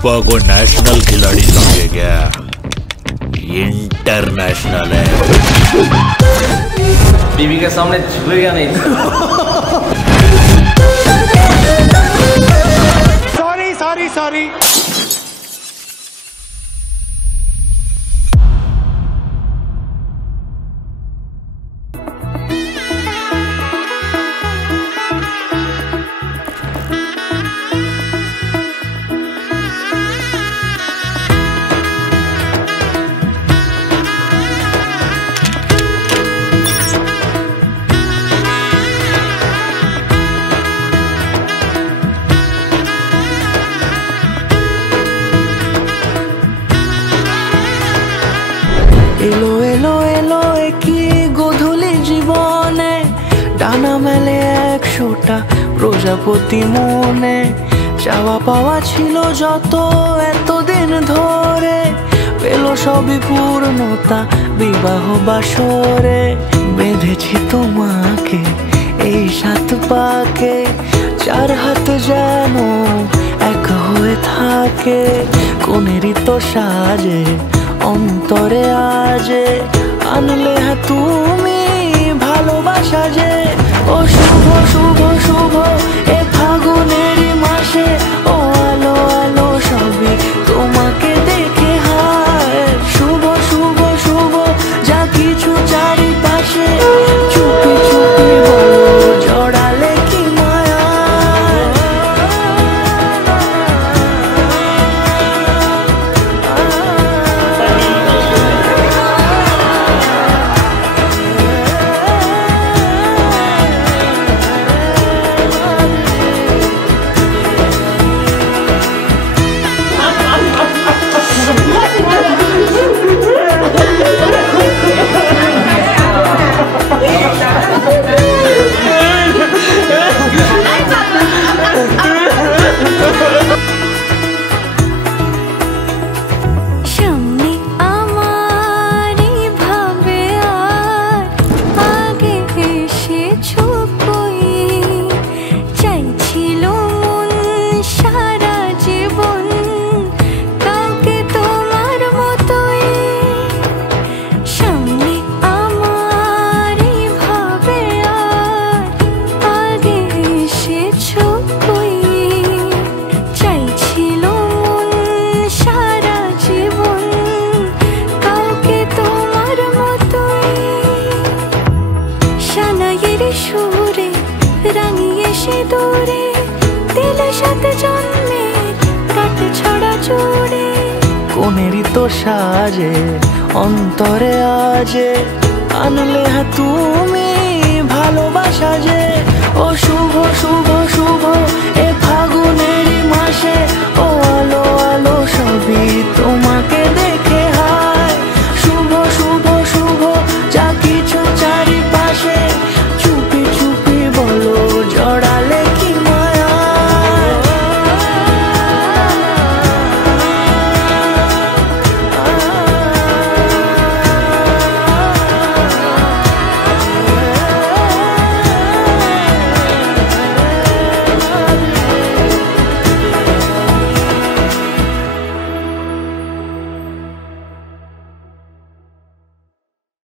पुष्पा को नेशनल खिलाड़ी समझे क्या? इंटरनेशनल है। बीवी के सामने झुकेगा नहीं। Sorry sorry sorry. এলো এলো এলো একই গধূলি জীবনে ডানা মেলে 100টা প্রজাপতি মনে চাওয়া পাওয়া ছিল যত এতদিন ধরে পেল সবই পূর্ণতা বিবাহ বাসরে বেঁধেছি তোমাকে এই 7 পাকে 4 হাত যেন এক হয়ে থাকে কোনেরই তো সাজে অন্তরে আজে আনলে তুমি ভালোবাসা যে ও শুভ শুভ শুভ এ ফাগুনেরই মাসে ও আলো আলো সবই তোমাকে দেখে হায় শুভ শুভ শুভ যা কিছু চারিপাশে চুপি চুপি বলো জড়ালে কি মায়া সুরে রাঙিয়ে সে দূরে দিলে 7 জন্মের কাট ছড়া জোড়ে কোনেরই তো সাজে অন্তরে আজে আনলে তুমি ভালোবাসা যে